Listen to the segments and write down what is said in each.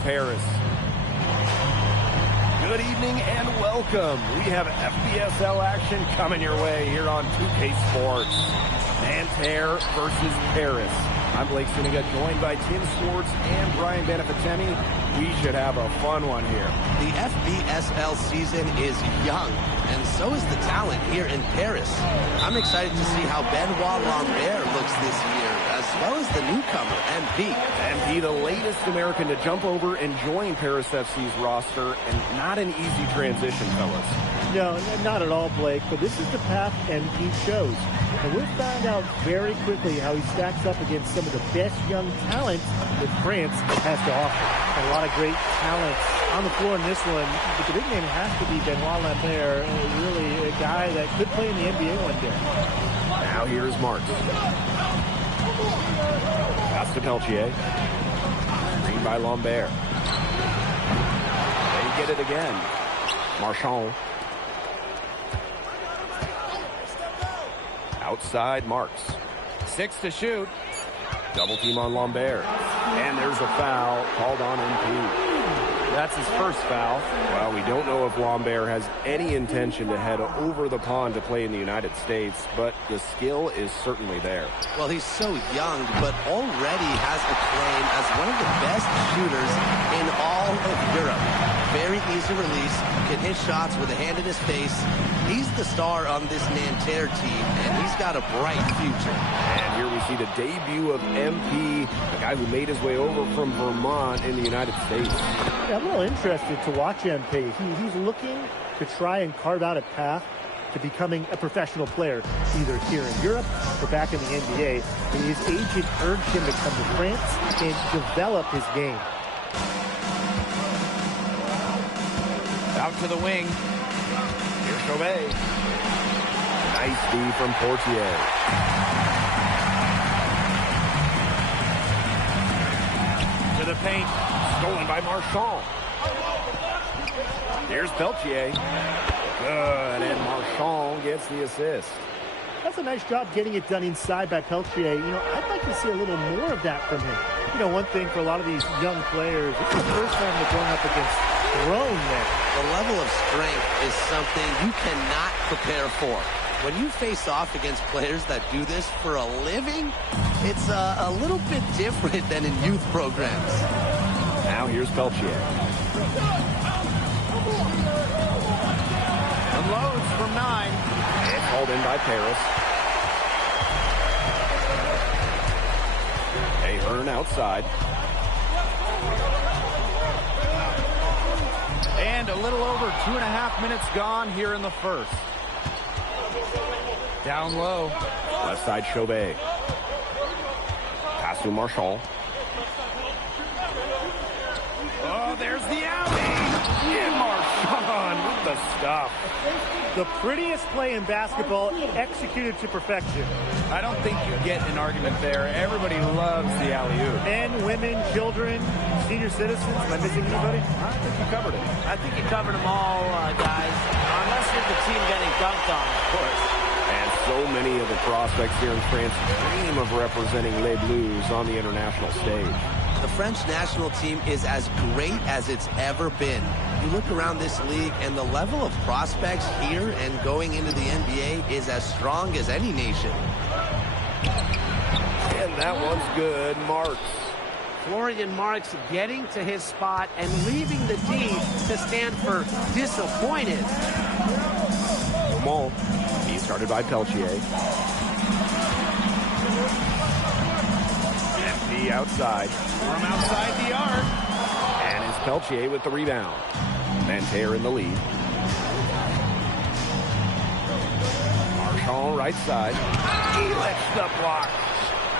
Paris. Good evening and welcome. We have FBSL action coming your way here on 2K Sports. Nanterre versus Paris. I'm Blake Suniga, joined by Tim Swartz and Brian Beneficeni. We should have a fun one here. The FBSL season is young, and so is the talent here in Paris. I'm excited to see how Benoit Lambert looks this year, as well as the newcomer, MP. MP, the latest American to jump over and join Paris FC's roster, and not an easy transition, fellas. No, not at all, Blake, but this is the path MP chose. And we'll find out very quickly how he stacks up against some of the best young talent that France has to offer. And a lot of great talent on the floor in this one, but the big name has to be Benoit Lambert, really a guy that could play in the NBA one day. Now here's Marks. Pass to Peltier. Screen by Lambert. They get it again. Marchand. Outside Marks. 6 to shoot. Double team on Lambert. And there's a foul called on MP. That's his first foul. Well, we don't know if Lambert has any intention to head over the pond to play in the United States, but the skill is certainly there. Well, he's so young, but already has a claim as one of the best shooters in all of Europe. Very easy release, can hit shots with a hand in his face. He's the star on this Nanterre team, and he's got a bright future. And here we see the debut of MP, a guy who made his way over from Vermont in the United States. Yeah, I'm real interested to watch MP. He's looking to try and carve out a path to becoming a professional player, either here in Europe or back in the NBA. And his agent urged him to come to France and develop his game. Out to the wing. Here's Chauvet. Nice D from Portier. To the paint. Stolen by Marchand. Here's Peltier. Good, and Marchand gets the assist. That's a nice job getting it done inside by Peltier. You know, I'd like to see a little more of that from him. You know, one thing for a lot of these young players, it's the first time they're going up against grown men. The level of strength is something you cannot prepare for. When you face off against players that do this for a living, it's a little bit different than in youth programs. Now here's Peltier. Unloads from 9. And called in by Paris. Ahern outside. And a little over 2.5 minutes gone here in the first. Down low. Left side Chauvet. Pass to Marchand. Oh, there's the alley. And Marchand with the stuff. The prettiest play in basketball, executed to perfection. I don't think you get an argument there. Everybody loves the alley-oop. Men, women, children, senior citizens. Am I missing anybody? I think you covered it. I think you covered them all, guys. Unless you're the team getting dunked on, of course. And so many of the prospects here in France dream of representing Les Bleus on the international stage. The French national team is as great as it's ever been. You look around this league, and the level of prospects here and going into the NBA is as strong as any nation. And that one's good. Marks. Florian Marks getting to his spot and leaving the D to stand for disappointed. Roman. He's started by Peltier. MP outside. From outside the arc. And it's Peltier with the rebound. Nanterre in the lead. Marchand right side. Illich the block.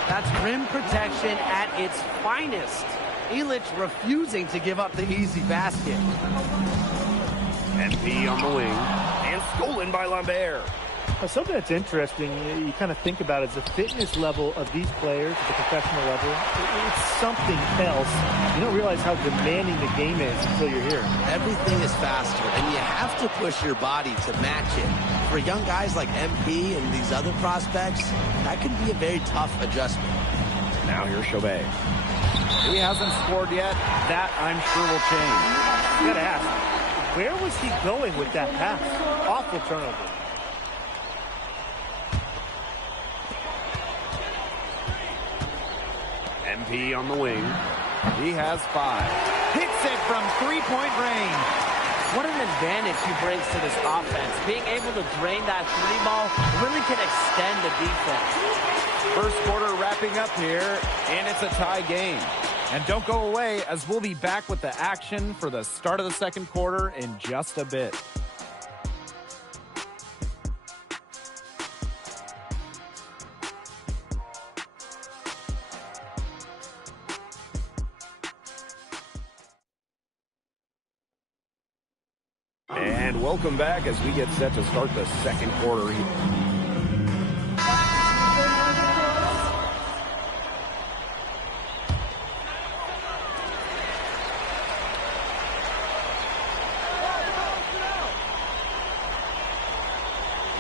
That's rim protection at its finest. Illich refusing to give up the easy basket. MP on the wing. And stolen by Lambert. Now, something that's interesting, you kind of think about is the fitness level of these players at the professional level. It's something else. You don't realize how demanding the game is until you're here. Everything is faster, and you have to push your body to match it. For young guys like MP and these other prospects, that can be a very tough adjustment. Now here's Chauvet. He hasn't scored yet. That, I'm sure, will change. You got to ask, where was he going with that pass? Awful turnover. MP on the wing. He has 5. Hits it from three-point range. What an advantage he brings to this offense. Being able to drain that three ball really can extend the defense. First quarter wrapping up here, and it's a tie game. And don't go away, as we'll be back with the action for the start of the second quarter in just a bit. And welcome back as we get set to start the second quarter.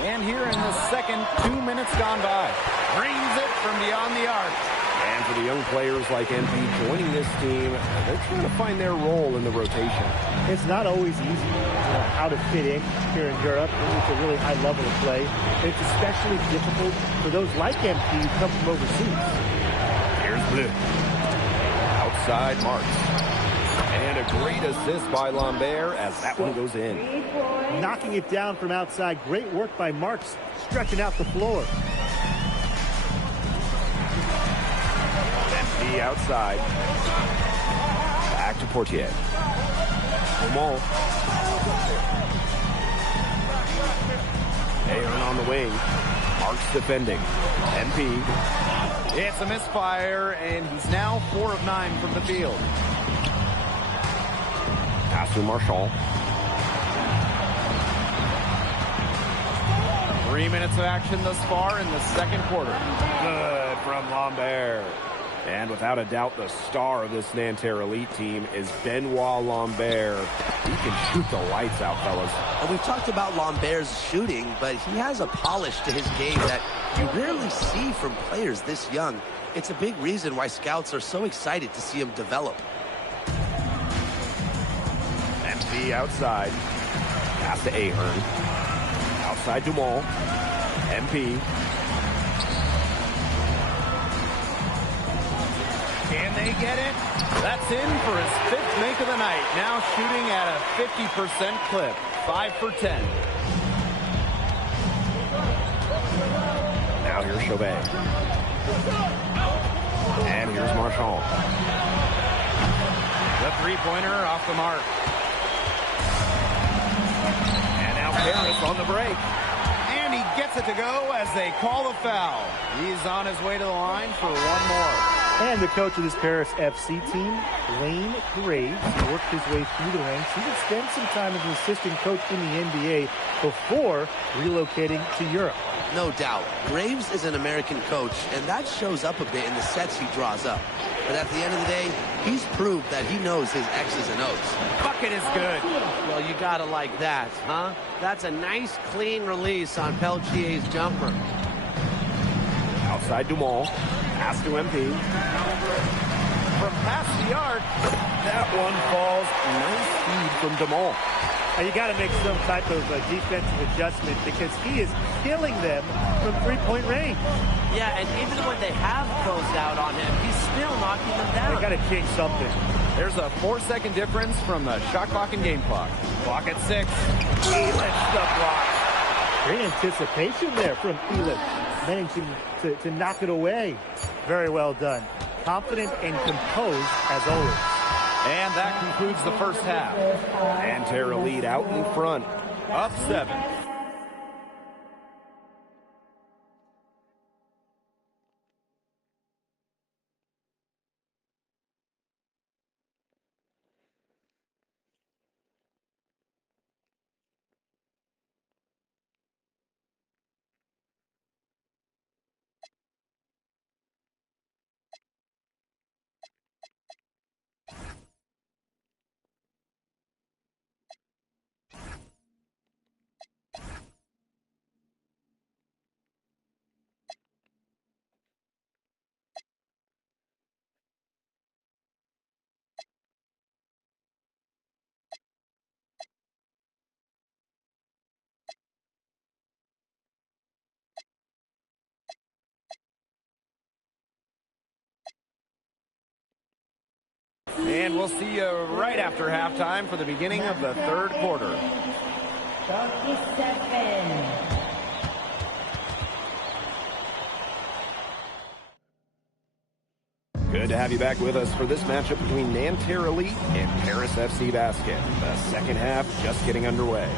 And here in the second, 2 minutes gone by. Brings it from beyond the arc. And for the young players like MP joining this team, they're trying to find their role in the rotation. It's not always easy, how to fit in here in Europe. It's a really high level of play. And it's especially difficult for those like MP who come from overseas. Here's Bleu. Outside Marks. And a great assist by Lambert as that one goes in. Knocking it down from outside. Great work by Marks, stretching out the floor. MP outside. Back to Portier. Dumont. Aaron on the wing. Marks defending. MP. It's a misfire, and he's now 4 of 9 from the field. Pass to Marchand. 3 minutes of action thus far in the second quarter. Good from Lambert. And without a doubt, the star of this Nanterre Elite team is Benoit Lambert. He can shoot the lights out, fellas. And we've talked about Lambert's shooting, but he has a polish to his game that you rarely see from players this young. It's a big reason why scouts are so excited to see him develop. MP outside. Pass to Ahern. Outside Dumont. MP. Can they get it? That's in for his 5th make of the night. Now shooting at a 50% clip. 5 for 10. Now here's Chauvet. And here's Marchand. The three-pointer off the mark. And now Paris on the break. And he gets it to go as they call the foul. He's on his way to the line for one more. And the coach of this Paris FC team, Wayne Graves, he worked his way through the ranks. He would spend some time as an assistant coach in the NBA before relocating to Europe. No doubt. Graves is an American coach, and that shows up a bit in the sets he draws up. But at the end of the day, he's proved that he knows his X's and O's. Bucket is good. Well, you gotta like that, huh? That's a nice, clean release on Peltier's jumper. Outside Dumont. Pass to MP. From past the arc, That one falls. Nice feed from Dumont. And you got to make some type of defensive adjustment because he is killing them from three-point range. Yeah, and even when they have closed out on him, he's still knocking them down. They got to change something. there's a 4-second difference from the shot clock and game clock. Clock at 6. Elitch the block. Great anticipation there from Elitch, managing to knock it away. Very well done. Confident and composed as always. And that concludes the first half. Nanterre Elite out in front. Up 7. And we'll see you right after halftime for the beginning of the third quarter. Good to have you back with us for this matchup between Nanterre Elite and Paris FC Basket. The second half just getting underway.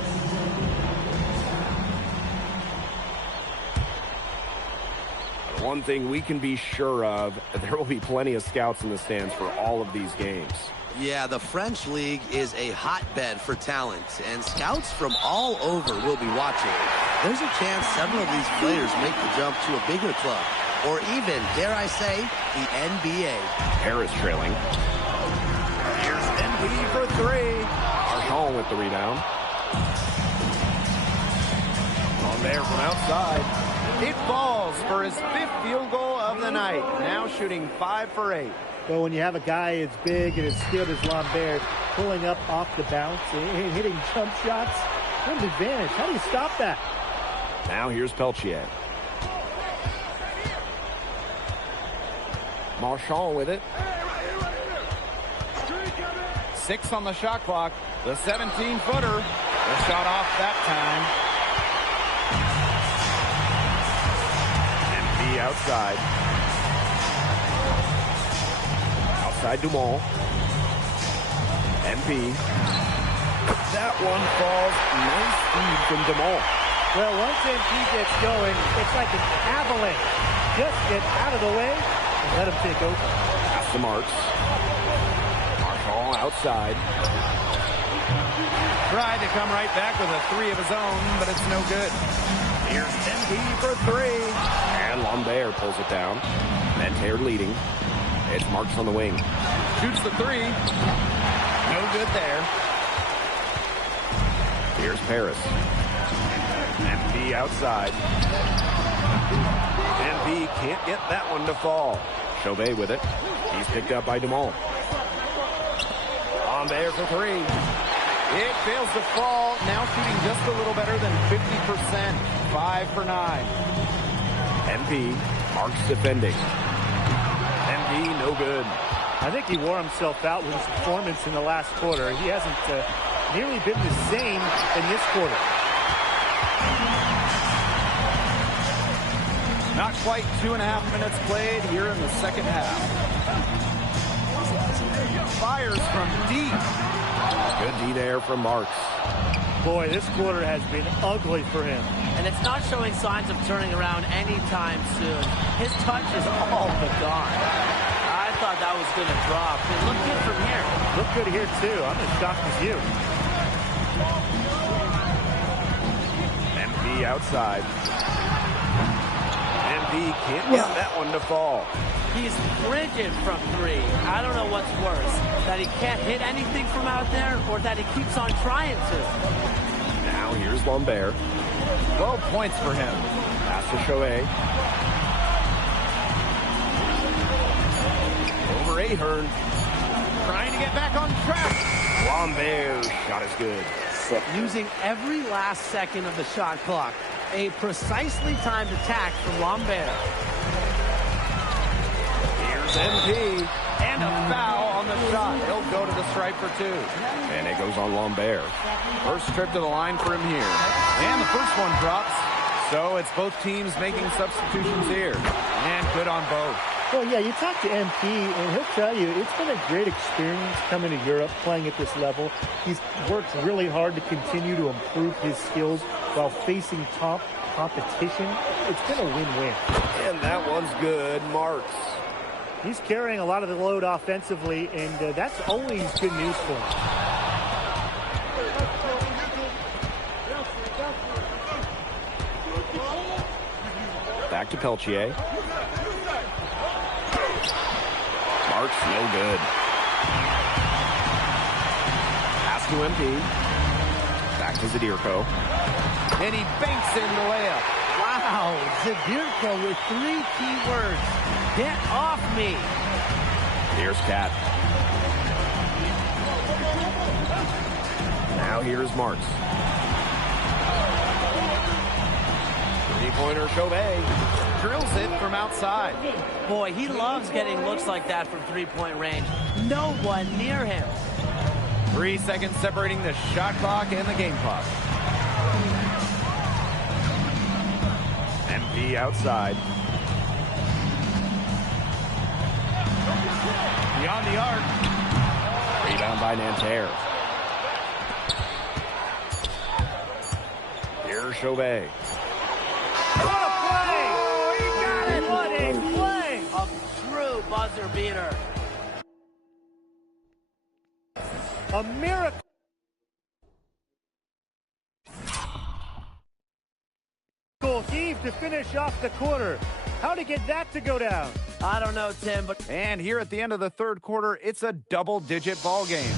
One thing we can be sure of, there will be plenty of scouts in the stands for all of these games. Yeah, the French League is a hotbed for talent, and scouts from all over will be watching. There's a chance several of these players make the jump to a bigger club, or even, dare I say, the NBA. Paris trailing. Here's NP for three. Marchand with the rebound. On there from outside. It falls for his fifth field goal of the night. Now shooting 5 for 8. Well, when you have a guy as big and as skilled as Lambert pulling up off the bounce and hitting jump shots, what an advantage. How do you stop that? Now here's Peltier. Marchand with it. 6 on the shot clock. The 17-footer. The shot off that time. NP outside. Outside Dumont. NP. That one falls. Nice feed from Dumont. Well, once NP gets going, it's like an avalanche. Just get out of the way and let him take over. Pass to Marks. Marchand outside. Tried to come right back with a 3 of his own, but it's no good. Here's NP for 3. And Lambert pulls it down. Nanterre leading. It's Marks on the wing. Shoots the 3. No good there. Here's Paris. NP outside. NP can't get that one to fall. Chauvet with it. He's picked up by Dumont. Lambert for 3. It fails to fall. Now shooting just a little better than 50%. 5 for 9. NP. Marks defending. NP no good. I think he wore himself out with his performance in the last quarter. He hasn't nearly been the same in this quarter. Not quite 2.5 minutes played here in the second half. Fires from deep. Good D there from Marks. Boy, this quarter has been ugly for him. And it's not showing signs of turning around anytime soon. His touch is all but gone. I thought that was going to drop. It looked good from here. Looked good here, too. I'm as shocked as you. NP outside. NP can't get that one to fall. He's frigid from 3. I don't know what's worse, that he can't hit anything from out there or that he keeps on trying to. Now here's Lambert. 12 points for him. Pass to Chauvet. Over Ahern. Trying to get back on track. Lambert shot is good. Using every last second of the shot clock. A precisely timed attack from Lambert. Here's NP. And a foul on the shot. He'll go to the stripe for 2. And it goes on Lambert. First trip to the line for him here. And the first one drops. So it's both teams making substitutions here. And good on both. Well, yeah, you talk to MP, and he'll tell you it's been a great experience coming to Europe, playing at this level. He's worked really hard to continue to improve his skills while facing top competition. It's been a win-win. And that one's good. Marks. He's carrying a lot of the load offensively, and that's always good news for him. Back to Peltier. Marks, no good. Pass to MP. Back to Zadirko. And he banks in the layup. Wow, Zadirko with 3 key words. Get off me. Here's Cat. Now here's Marks. Three-pointer Chauvet. drills it from outside. Boy, he loves getting looks like that from three-point range. No one near him. 3 seconds separating the shot clock and the game clock. MP outside. Beyond the arc. Rebound by Nanterre. Here's Chauvet. What a play! Oh, he got it! What a play! A true buzzer beater. A miracle. Heave to finish off the quarter. How to get that to go down? I don't know, Tim, but And here at the end of the third quarter, it's a double-digit ball game.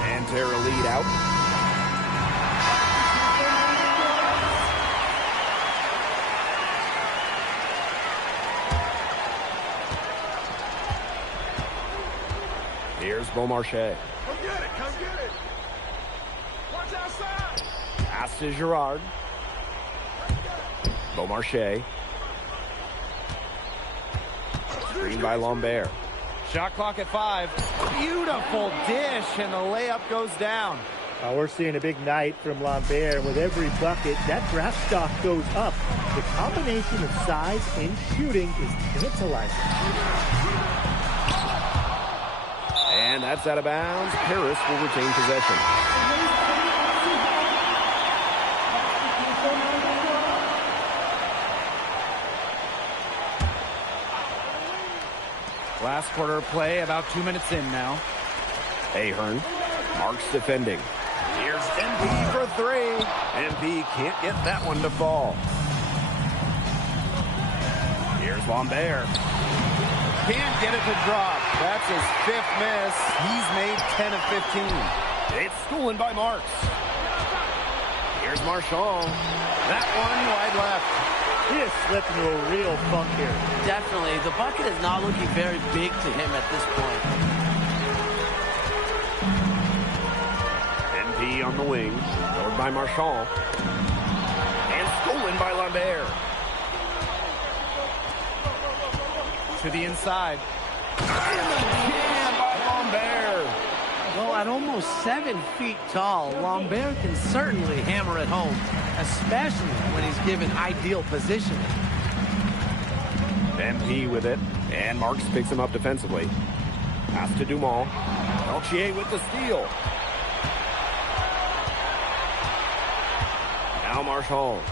Nanterre lead out. Here's Beaumarchais. Come get it, come get it. Watch outside. Pass to Girard. Beaumarchais. Screen by Lambert. Shot clock at 5. Beautiful dish, and the layup goes down. We're seeing a big night from Lambert. With every bucket, that draft stock goes up. The combination of size and shooting is tantalizing. And that's out of bounds. Paris will retain possession. Last quarter play, about 2 minutes in now. Ahern. Marks defending. Here's MP for 3. MP can't get that one to fall. Here's Lambert. Can't get it to drop. That's his 5th miss. He's made 10 of 15. It's stolen by Marks. Here's Marchand. That one wide left. He has slipped into a real funk here. definitely. The bucket is not looking very big to him at this point. NP on the wing. Scored by Marchand. And stolen by Lambert. To the inside. And by Lambert. Well, at almost 7 feet tall, Lambert can certainly hammer it home, especially when he's given ideal positioning. MP with it. And Marks picks him up defensively. Pass to Dumont. Peltier with the steal. Now Marchand.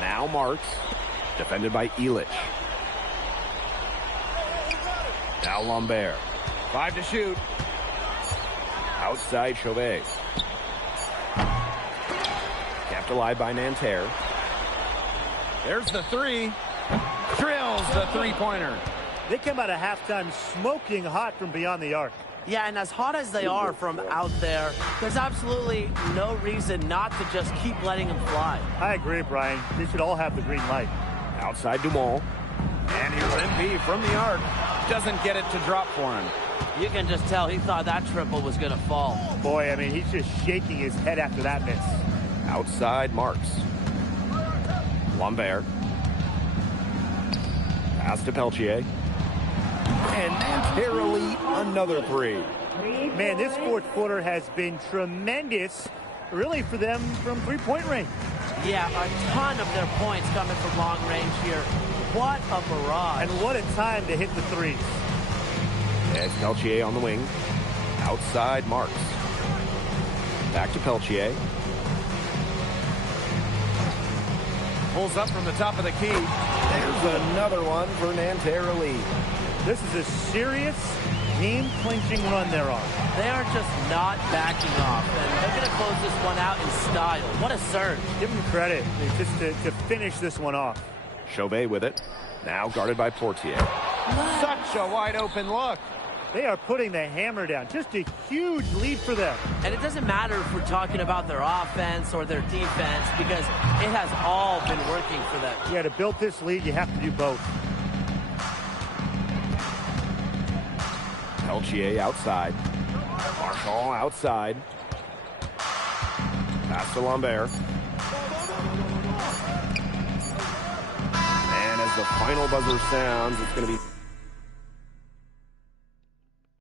Now Marks. Defended by Elich. Now Lambert. 5 to shoot. Outside Chauvet. Kept alive by Nanterre. There's the 3. Drills the three-pointer. They come out of halftime smoking hot from beyond the arc. Yeah, and as hot as they are from out there, there's absolutely no reason not to just keep letting them fly. I agree, Brian. They should all have the green light. Outside Dumont. And here's MP from the arc. Doesn't get it to drop for him. You can just tell he thought that triple was going to fall. Boy, I mean, he's just shaking his head after that miss. Outside Marks. Lambert. Pass to Peltier. And Nanterre lead another 3. Man, this fourth quarter has been tremendous, really, for them from three-point range. Yeah, a ton of their points coming from long range here. What a barrage. And what a time to hit the threes. It's Peltier on the wing. Outside Marks. Back to Peltier. Pulls up from the top of the key. There's another one for Nanterre lead. This is a serious game-clinching run they're on. They are just not backing off, and they're going to close this one out in style. What a surge. Give them credit just to finish this one off. Chauvet with it. Now guarded by Portier. Such a wide-open look. They are putting the hammer down. Just a huge lead for them. And it doesn't matter if we're talking about their offense or their defense, because it has all been working for them. Yeah, to build this lead, you have to do both. Peltier outside. Marchand outside. Pass to Lambert. the final buzzer sounds, it's going to be